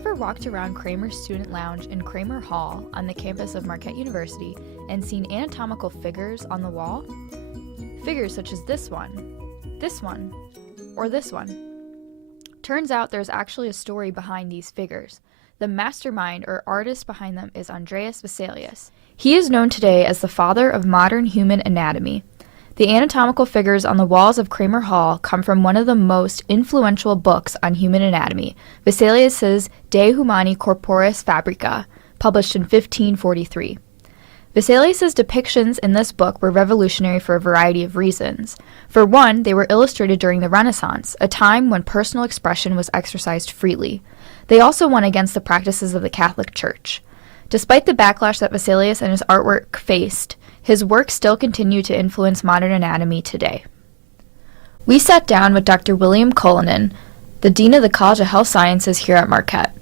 ever walked around Kramer's Student Lounge in Kramer Hall on the campus of Marquette University and seen anatomical figures on the wall? Figures such as this one, or this one. Turns out there's actually a story behind these figures. The mastermind or artist behind them is Andreas Vesalius. He is known today as the father of modern human anatomy. The anatomical figures on the walls of Kramer Hall come from one of the most influential books on human anatomy, Vesalius's De Humani Corporis Fabrica, published in 1543. Vesalius's depictions in this book were revolutionary for a variety of reasons. For one, they were illustrated during the Renaissance, a time when personal expression was exercised freely. They also went against the practices of the Catholic Church. Despite the backlash that Vesalius and his artwork faced, his work still continued to influence modern anatomy today. We sat down with Dr. William Cullinan, the Dean of the College of Health Sciences here at Marquette.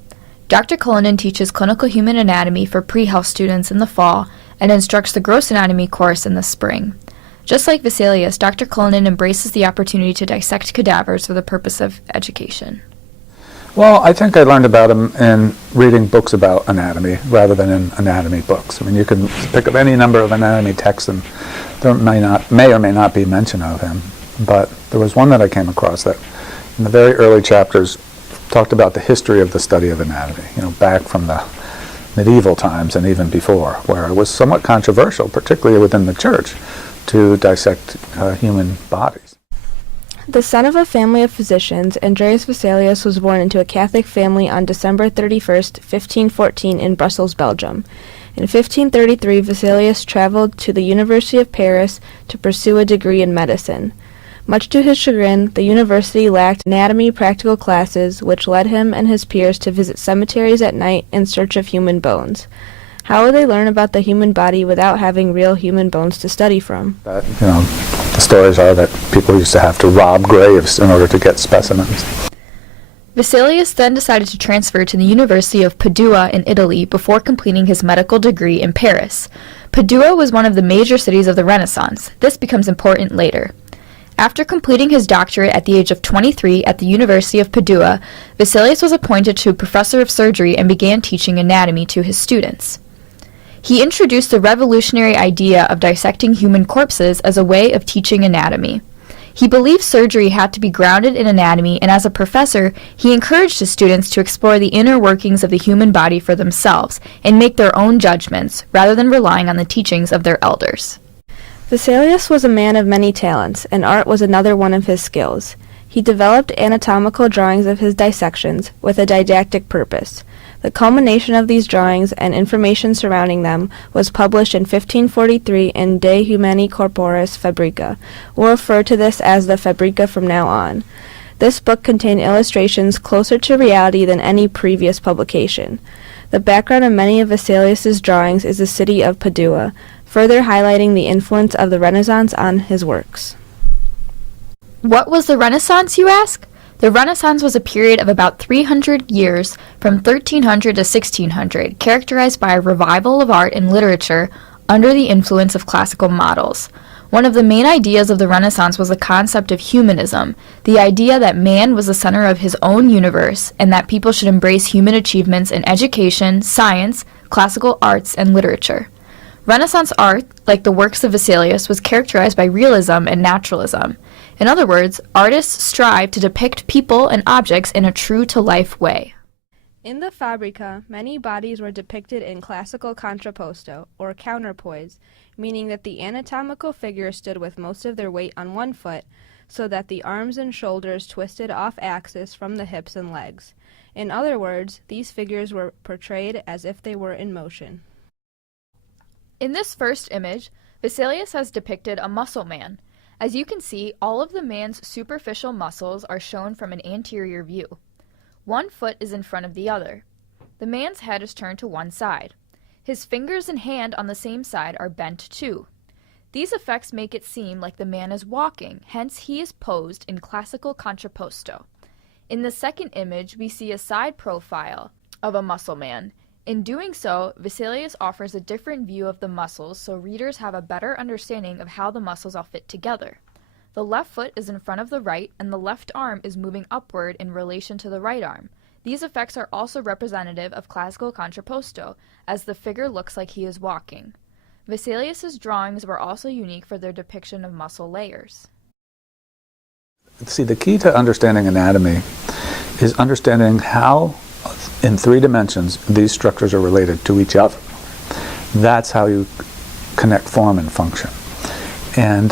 Dr. Cullinan teaches clinical human anatomy for pre-health students in the fall and instructs the gross anatomy course in the spring. Just like Vesalius, Dr. Cullinan embraces the opportunity to dissect cadavers for the purpose of education. Well, I think I learned about him in reading books about anatomy rather than in anatomy books. I mean, you can pick up any number of anatomy texts and there may or may not be mention of him. But there was one that I came across that in the very early chapters talked about the history of the study of anatomy, back from the medieval times and even before, where it was somewhat controversial, particularly within the church, to dissect human bodies. The son of a family of physicians, Andreas Vesalius was born into a Catholic family on December 31st, 1514 in Brussels, Belgium. In 1533, Vesalius traveled to the University of Paris to pursue a degree in medicine. Much to his chagrin, the university lacked anatomy practical classes, which led him and his peers to visit cemeteries at night in search of human bones. How would they learn about the human body without having real human bones to study from? The stories are that people used to have to rob graves in order to get specimens. Vesalius then decided to transfer to the University of Padua in Italy before completing his medical degree in Paris. Padua was one of the major cities of the Renaissance. This becomes important later. After completing his doctorate at the age of 23 at the University of Padua, Vesalius was appointed to professor of surgery and began teaching anatomy to his students. He introduced the revolutionary idea of dissecting human corpses as a way of teaching anatomy. He believed surgery had to be grounded in anatomy, and as a professor, he encouraged his students to explore the inner workings of the human body for themselves and make their own judgments, rather than relying on the teachings of their elders. Vesalius was a man of many talents, and art was another one of his skills. He developed anatomical drawings of his dissections with a didactic purpose. The culmination of these drawings and information surrounding them was published in 1543 in De Humani Corporis Fabrica. We'll refer to this as the Fabrica from now on. This book contained illustrations closer to reality than any previous publication. The background of many of Vesalius's drawings is the city of Padua, further highlighting the influence of the Renaissance on his works. What was the Renaissance, you ask? The Renaissance was a period of about 300 years, from 1300 to 1600, characterized by a revival of art and literature under the influence of classical models. One of the main ideas of the Renaissance was the concept of humanism, the idea that man was the center of his own universe, and that people should embrace human achievements in education, science, classical arts, and literature. Renaissance art, like the works of Vesalius, was characterized by realism and naturalism. In other words, artists strive to depict people and objects in a true-to-life way. In the Fabrica, many bodies were depicted in classical contrapposto, or counterpoise, meaning that the anatomical figure stood with most of their weight on one foot, so that the arms and shoulders twisted off-axis from the hips and legs. In other words, these figures were portrayed as if they were in motion. In this first image, Vesalius has depicted a muscle man. As you can see, all of the man's superficial muscles are shown from an anterior view. One foot is in front of the other. The man's head is turned to one side. His fingers and hand on the same side are bent too. These effects make it seem like the man is walking, hence he is posed in classical contrapposto. In the second image, we see a side profile of a muscle man. In doing so, Vesalius offers a different view of the muscles so readers have a better understanding of how the muscles all fit together. The left foot is in front of the right, and the left arm is moving upward in relation to the right arm. These effects are also representative of classical contrapposto, as the figure looks like he is walking. Vesalius's drawings were also unique for their depiction of muscle layers. See, the key to understanding anatomy is understanding how, in 3 dimensions, these structures are related to each other. That's how you connect form and function. And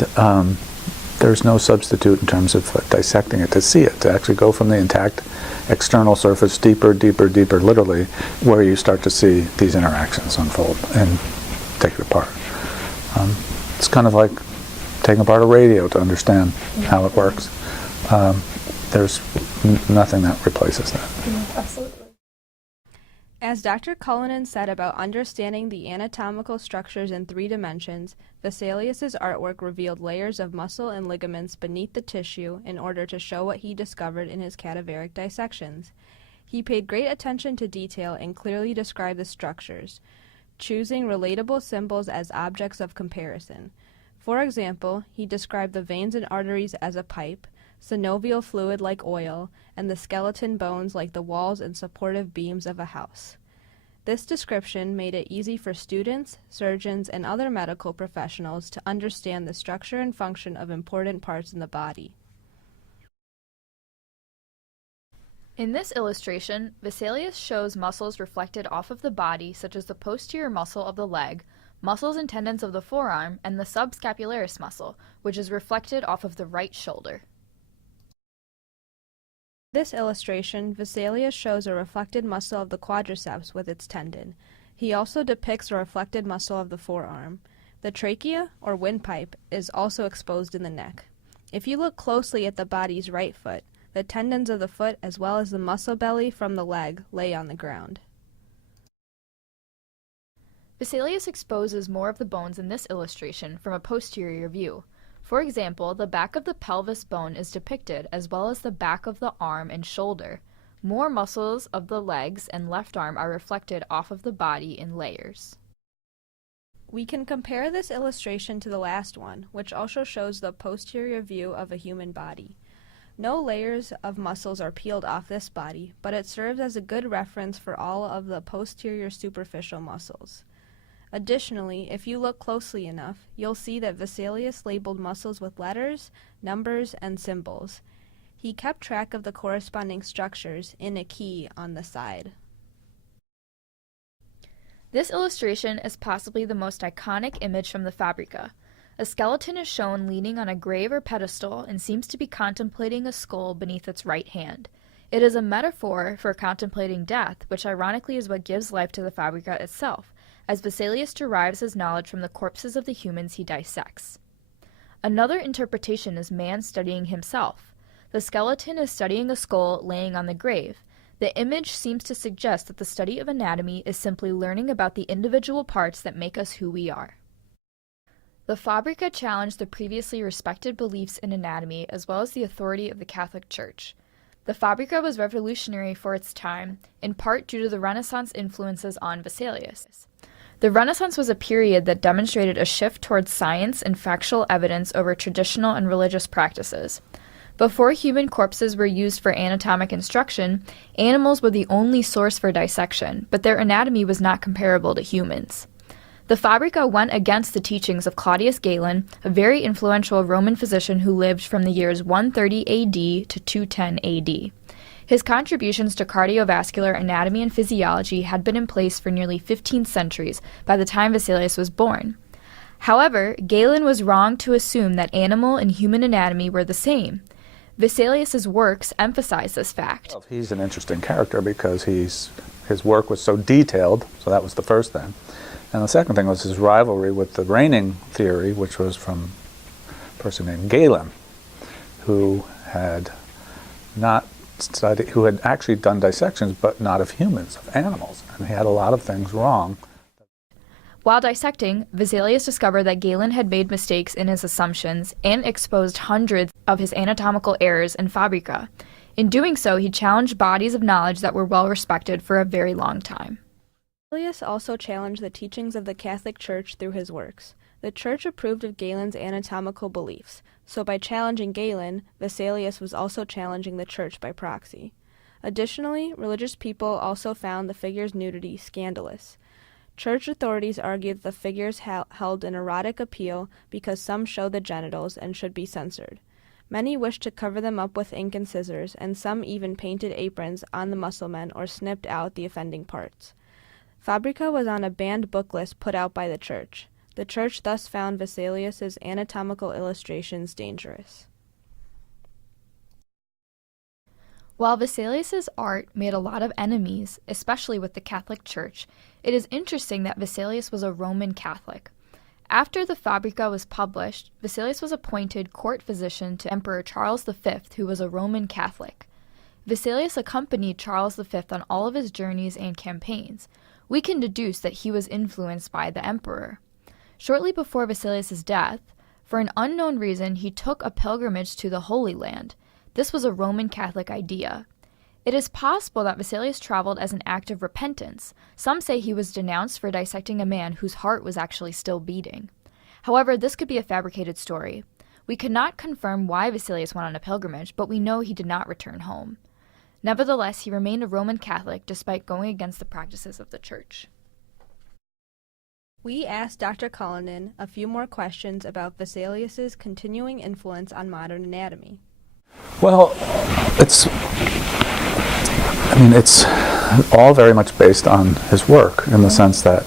there's no substitute in terms of dissecting it to see it, to actually go from the intact external surface deeper, deeper, deeper, literally, where you start to see these interactions unfold and take it apart. It's kind of like taking apart a radio to understand how it works. There's nothing that replaces that. Absolutely. As Dr. Cullinan said about understanding the anatomical structures in 3 dimensions, Vesalius's artwork revealed layers of muscle and ligaments beneath the tissue in order to show what he discovered in his cadaveric dissections. He paid great attention to detail and clearly described the structures, choosing relatable symbols as objects of comparison. For example, he described the veins and arteries as a pipe, synovial fluid like oil, and the skeleton bones like the walls and supportive beams of a house. This description made it easy for students, surgeons, and other medical professionals to understand the structure and function of important parts in the body. In this illustration, Vesalius shows muscles reflected off of the body, such as the posterior muscle of the leg, muscles and tendons of the forearm, and the subscapularis muscle, which is reflected off of the right shoulder. This illustration, Vesalius shows a reflected muscle of the quadriceps with its tendon. He also depicts a reflected muscle of the forearm. The trachea, or windpipe, is also exposed in the neck. If you look closely at the body's right foot, the tendons of the foot as well as the muscle belly from the leg lay on the ground. Vesalius exposes more of the bones in this illustration from a posterior view. For example, the back of the pelvis bone is depicted, as well as the back of the arm and shoulder. More muscles of the legs and left arm are reflected off of the body in layers. We can compare this illustration to the last one, which also shows the posterior view of a human body. No layers of muscles are peeled off this body, but it serves as a good reference for all of the posterior superficial muscles. Additionally, if you look closely enough, you'll see that Vesalius labeled muscles with letters, numbers, and symbols. He kept track of the corresponding structures in a key on the side. This illustration is possibly the most iconic image from the Fabrica. A skeleton is shown leaning on a grave or pedestal and seems to be contemplating a skull beneath its right hand. It is a metaphor for contemplating death, which ironically is what gives life to the Fabrica itself, as Vesalius derives his knowledge from the corpses of the humans he dissects. Another interpretation is man studying himself. The skeleton is studying a skull laying on the grave. The image seems to suggest that the study of anatomy is simply learning about the individual parts that make us who we are. The Fabrica challenged the previously respected beliefs in anatomy as well as the authority of the Catholic Church. The Fabrica was revolutionary for its time, in part due to the Renaissance influences on Vesalius. The Renaissance was a period that demonstrated a shift towards science and factual evidence over traditional and religious practices. Before human corpses were used for anatomic instruction, animals were the only source for dissection, but their anatomy was not comparable to humans. The Fabrica went against the teachings of Claudius Galen, a very influential Roman physician who lived from the years 130 AD to 210 AD. His contributions to cardiovascular anatomy and physiology had been in place for nearly 15 centuries by the time Vesalius was born. However, Galen was wrong to assume that animal and human anatomy were the same. Vesalius's works emphasize this fact. Well, he's an interesting character because his work was so detailed, so that was the first thing. And the second thing was his rivalry with the reigning theory, which was from a person named Galen, who had actually done dissections, but not of humans, of animals. And he had a lot of things wrong. While dissecting, Vesalius discovered that Galen had made mistakes in his assumptions and exposed hundreds of his anatomical errors in Fabrica. In doing so, he challenged bodies of knowledge that were well respected for a very long time. Vesalius also challenged the teachings of the Catholic Church through his works. The Church approved of Galen's anatomical beliefs, so by challenging Galen, Vesalius was also challenging the Church by proxy. Additionally, religious people also found the figure's nudity scandalous. Church authorities argued that the figures held an erotic appeal because some show the genitals and should be censored. Many wished to cover them up with ink and scissors, and some even painted aprons on the muscle men or snipped out the offending parts. Fabrica was on a banned book list put out by the church. The church thus found Vesalius's anatomical illustrations dangerous. While Vesalius's art made a lot of enemies, especially with the Catholic Church, it is interesting that Vesalius was a Roman Catholic. After the Fabrica was published, Vesalius was appointed court physician to Emperor Charles V, who was a Roman Catholic. Vesalius accompanied Charles V on all of his journeys and campaigns. We can deduce that he was influenced by the emperor. Shortly before Vesalius's death, for an unknown reason, he took a pilgrimage to the Holy Land. This was a Roman Catholic idea. It is possible that Vesalius traveled as an act of repentance. Some say he was denounced for dissecting a man whose heart was actually still beating. However, this could be a fabricated story. We cannot confirm why Vesalius went on a pilgrimage, but we know he did not return home. Nevertheless, he remained a Roman Catholic despite going against the practices of the Church. We asked Dr. Cullinan a few more questions about Vesalius's continuing influence on modern anatomy. Well, it's all very much based on his work in the sense that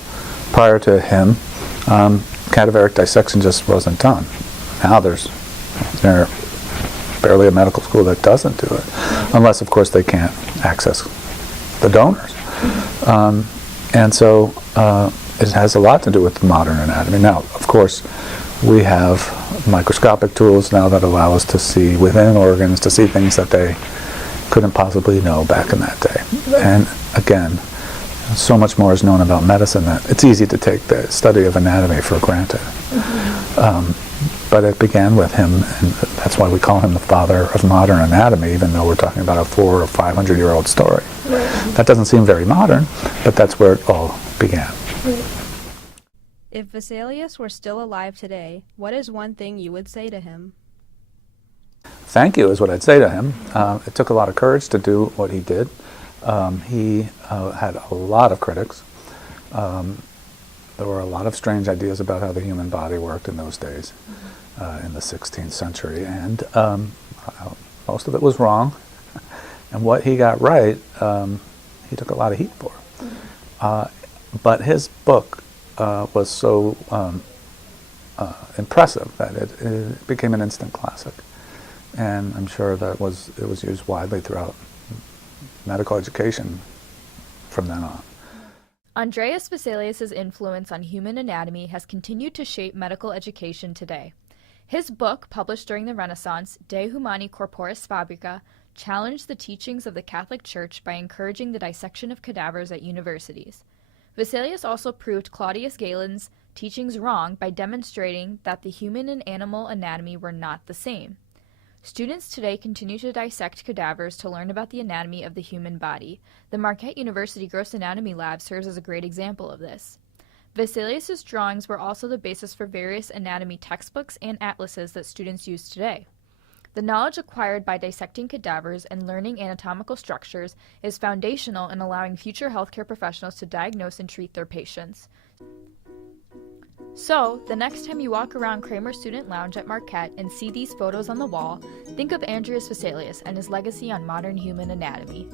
prior to him, cadaveric dissection just wasn't done. Now there's barely a medical school that doesn't do it, unless, of course, they can't access the donors. And so it has a lot to do with modern anatomy. Now, of course, we have microscopic tools now that allow us to see within organs, to see things that they couldn't possibly know back in that day. And again, so much more is known about medicine that it's easy to take the study of anatomy for granted. But it began with him, and that's why we call him the father of modern anatomy, even though we're talking about a 400 or 500-year-old story. Right. That doesn't seem very modern, but that's where it all began. Right. If Vesalius were still alive today, what is one thing you would say to him? Thank you is what I'd say to him. It took a lot of courage to do what he did. He had a lot of critics. There were a lot of strange ideas about how the human body worked in those days, in the 16th century, and most of it was wrong. And what he got right, he took a lot of heat for. But his book was so impressive that it became an instant classic. And I'm sure that it was used widely throughout medical education from then on. Andreas Vesalius' influence on human anatomy has continued to shape medical education today. His book, published during the Renaissance, De Humani Corporis Fabrica, challenged the teachings of the Catholic Church by encouraging the dissection of cadavers at universities. Vesalius also proved Claudius Galen's teachings wrong by demonstrating that the human and animal anatomy were not the same. Students today continue to dissect cadavers to learn about the anatomy of the human body. The Marquette University Gross Anatomy Lab serves as a great example of this. Vesalius' drawings were also the basis for various anatomy textbooks and atlases that students use today. The knowledge acquired by dissecting cadavers and learning anatomical structures is foundational in allowing future healthcare professionals to diagnose and treat their patients. So, the next time you walk around Kramer Student Lounge at Marquette and see these photos on the wall, think of Andreas Vesalius and his legacy on modern human anatomy.